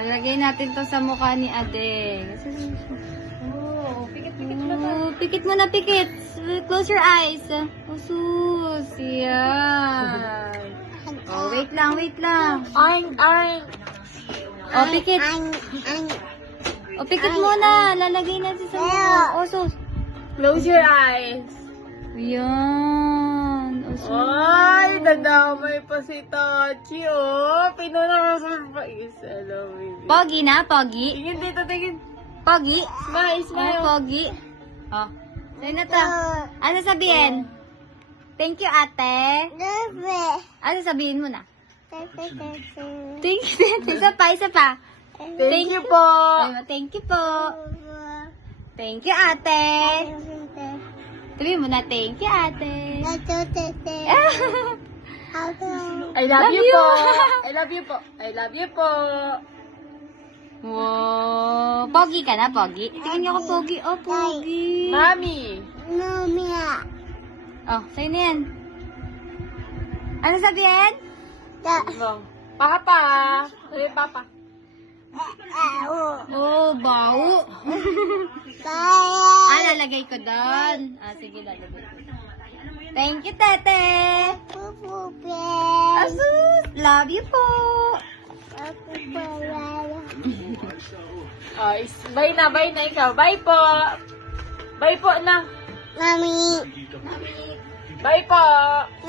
Lalagay natin to sa mukha ni Ade. Oh, pikit-pikit mo na. Oh, pikit mo na, pikit. Close your eyes. Oh, sus. Yan. Oh, wait lang, wait lang. Oh, pikit. Oh, pikit muna. Lalagay natin sa mukha. Oh, sus. Close your eyes. Yan. Oh, sus. Ay, nadamay pa si Tachi, oh. Pinaka-surprise. Hello, baby. Pogi na, pogi. Tingin dito, tingin. Pogi. Smile, Oh, smile. pogi. Oh. Sa'yo na to. Ano sabihin? Thank you, ate. Ano sabihin mo na? Thank you. Isa pa, isa pa. Thank you po. Thank you po. Thank you, ate. Sabihin mo na, thank you, ate. I love Love you you. po. I love you po. I love you po. Wow. Pogi ka na, pogi. Tingnan niyo ako, pogi. Oh, pogi. Mami. Oh, sa'yo na yan. Ano sabihin? Bang. Papa. Sabi papa. Oh, bawo. Lalagay ko doon. Sige, lalagay ko. Thank you, tete. Asus, love you po. Oh, bye na ikaw. Bye po. Bye po na. Mami. Bye po.